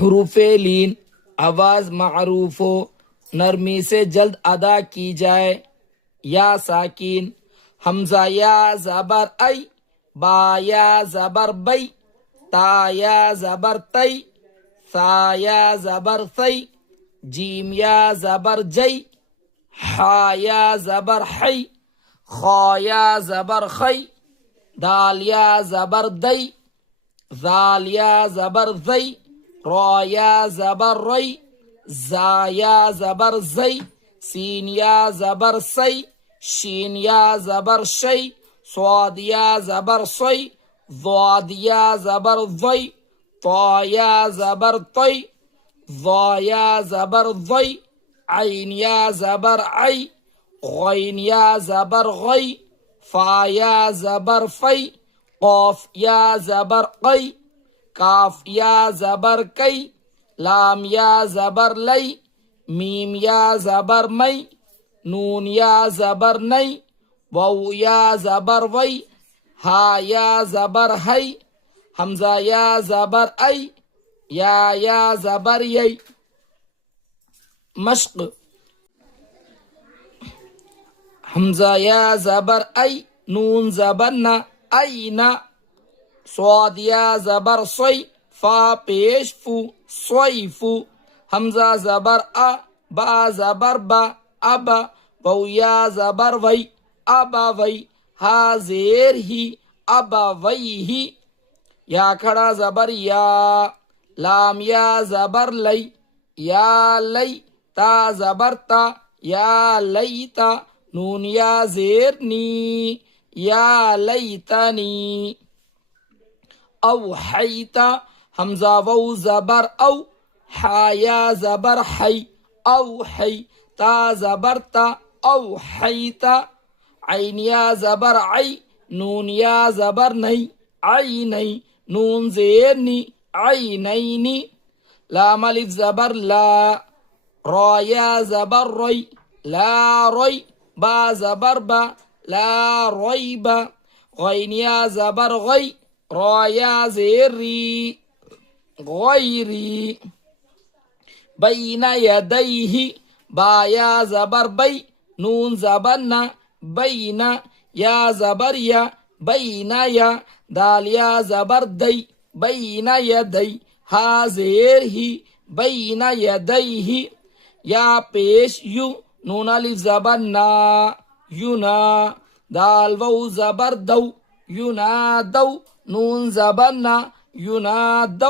हरूफे लीन आवाज मारूफो नरमी से जल्द अदा की जाए। या साकिन हमजा या ज़बर ऐ, बा या ज़बर बै, ता या ज़बर तै, सा या ज़बर सै, जीम या ज़बर जै, हा या ज़बर है, खा या ज़बर खै, दाल या ज़बर दै, ज़ाल या ज़बर ज़ै, रा या ज़बर रै, जा या ज़बर ज़ै, सीन या ज़बर सै, शीन या ज़बर शै, स्वाद या ज़बर सै, ज़ाद या ज़बर ज़ै, ता या ज़बर तै, ज़ा या ज़बर ज़ै, ऐन या ज़बर ऐ, गैन या ज़बर गै, फा या ज़बर फै, क़ाफ या ज़बर कै, काफ या ज़बर कै, लाम या ज़बर लै, मीम या ज़बर मै, नून या ज़बर नै, वाउ या ज़बर वै, हा या ज़बर है, हमजा या ज़बर ऐ, या ज़बर यै। मश्क हमजा या ज़बर ऐ, नून ज़बर न, ऐ न, स्वाद या ज़बर सै, फा पेश फू, स्वैफू, हमजा ज़बर अ, बा ज़बर बा, अब, वाउ या ज़बर वै, अब वै, हा ज़ेर ही, अब वै ही, या खड़ा ज़बर या, लाम या ज़बर लै, या लै, ता ज़बर ता, या लैता, नून या ज़ेर नी, या लैतनी। औ हैता हमजा वौ ज़बर औ, हा या ज़बर है, औ है, ता ज़बर ता, औ हैता, ऐन या ज़बर ऐ, नून या ज़बर नै, ऐ नै, नून ज़ेर नी, ऐ नैनी, लाम अलिफ ज़बर ला, रा या ज़बर रै, ला रै, बा ज़बर बा, ला रैबा, गैन या ज़बर गै, रा या ज़ेर री, गैरी, बैन यदैहि, बा या ज़बर बै, नून ज़बर न, बैन, या ज़बर या, बैन या, दाल या ज़बर दै, बैन यदै, हा ज़ेर ही, बैन यदैहि, या पेश यू, नून अलिफ ज़बर ना, युना, दाल वौ ज़बर दौ, युना दौ, नून ज़बर ना, युना दौ।